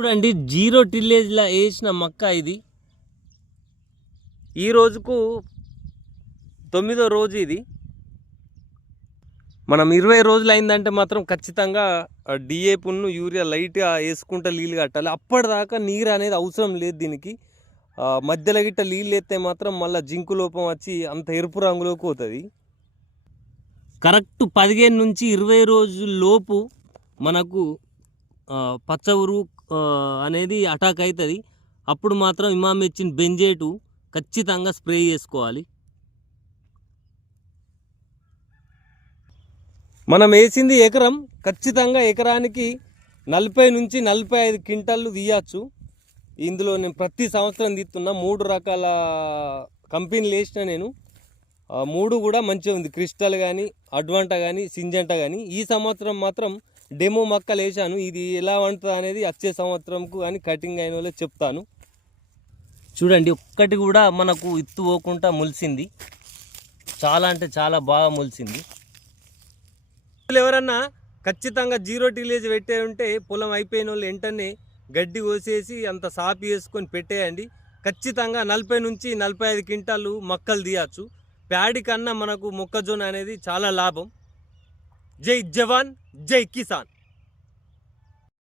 చూడండి, జీరో టిల్లేజ్లా వేసిన మక్క ఇది. ఈ రోజుకు 9వ రోజు ఇది. మనం 20 రోజులు అయిందంటే మాత్రం ఖచ్చితంగా డిఏపును యూరియా లైట్గా వేసుకుంటా నీళ్ళు కట్టాలి. అప్పటిదాకా నీరు అనేది అవసరం లేదు దీనికి. మధ్యలో గిట్ట నీళ్ళు ఎత్తే మాత్రం మళ్ళీ జింకు లోపం వచ్చి అంత ఎరుపు రంగులోకి పోతుంది. కరెక్ట్ 15 నుంచి 20 రోజుల లోపు మనకు పచ్చ ఉరుగు అనేది అటాక్ అవుతుంది. అప్పుడు మాత్రం ఇమామెచ్చిన్ బెంజేటు ఖచ్చితంగా స్ప్రే చేసుకోవాలి. మనం వేసింది ఎకరం, ఖచ్చితంగా ఎకరానికి 40 నుంచి 45 క్వింటాళ్ళు తీయచ్చు. ఇందులో నేను ప్రతి సంవత్సరం తీస్తున్నా. 3 రకాల కంపెనీలు వేసిన నేను. 3 కూడా మంచిగా ఉంది. క్రిస్టల్ కానీ, అడ్వాంటా కానీ, సింజెంటా కానీ. ఈ సంవత్సరం మాత్రం డెమో మొక్కలు వేసాను. ఇది ఎలా ఉంటుంది అనేది వచ్చే సంవత్సరంకు కానీ కటింగ్ అయిన వాళ్ళే చెప్తాను. చూడండి, ఒక్కటి కూడా మనకు ఇత్తు పోకుండా మొలిసింది. చాలా అంటే చాలా బాగా మొలిసింది. ఎవరన్నా ఖచ్చితంగా జీరో టిలేజ్ పెట్టే ఉంటే పొలం అయిపోయిన వాళ్ళు వెంటనే గడ్డి కోసేసి అంత సాపి వేసుకొని పెట్టేయండి. ఖచ్చితంగా 40 నుంచి 45 క్వింటాలు మొక్కలు తీయచ్చు. ప్యాడీ కన్నా మనకు మొక్కజొన్న అనేది చాలా లాభం. జై జవాన్, జై కిసాన్.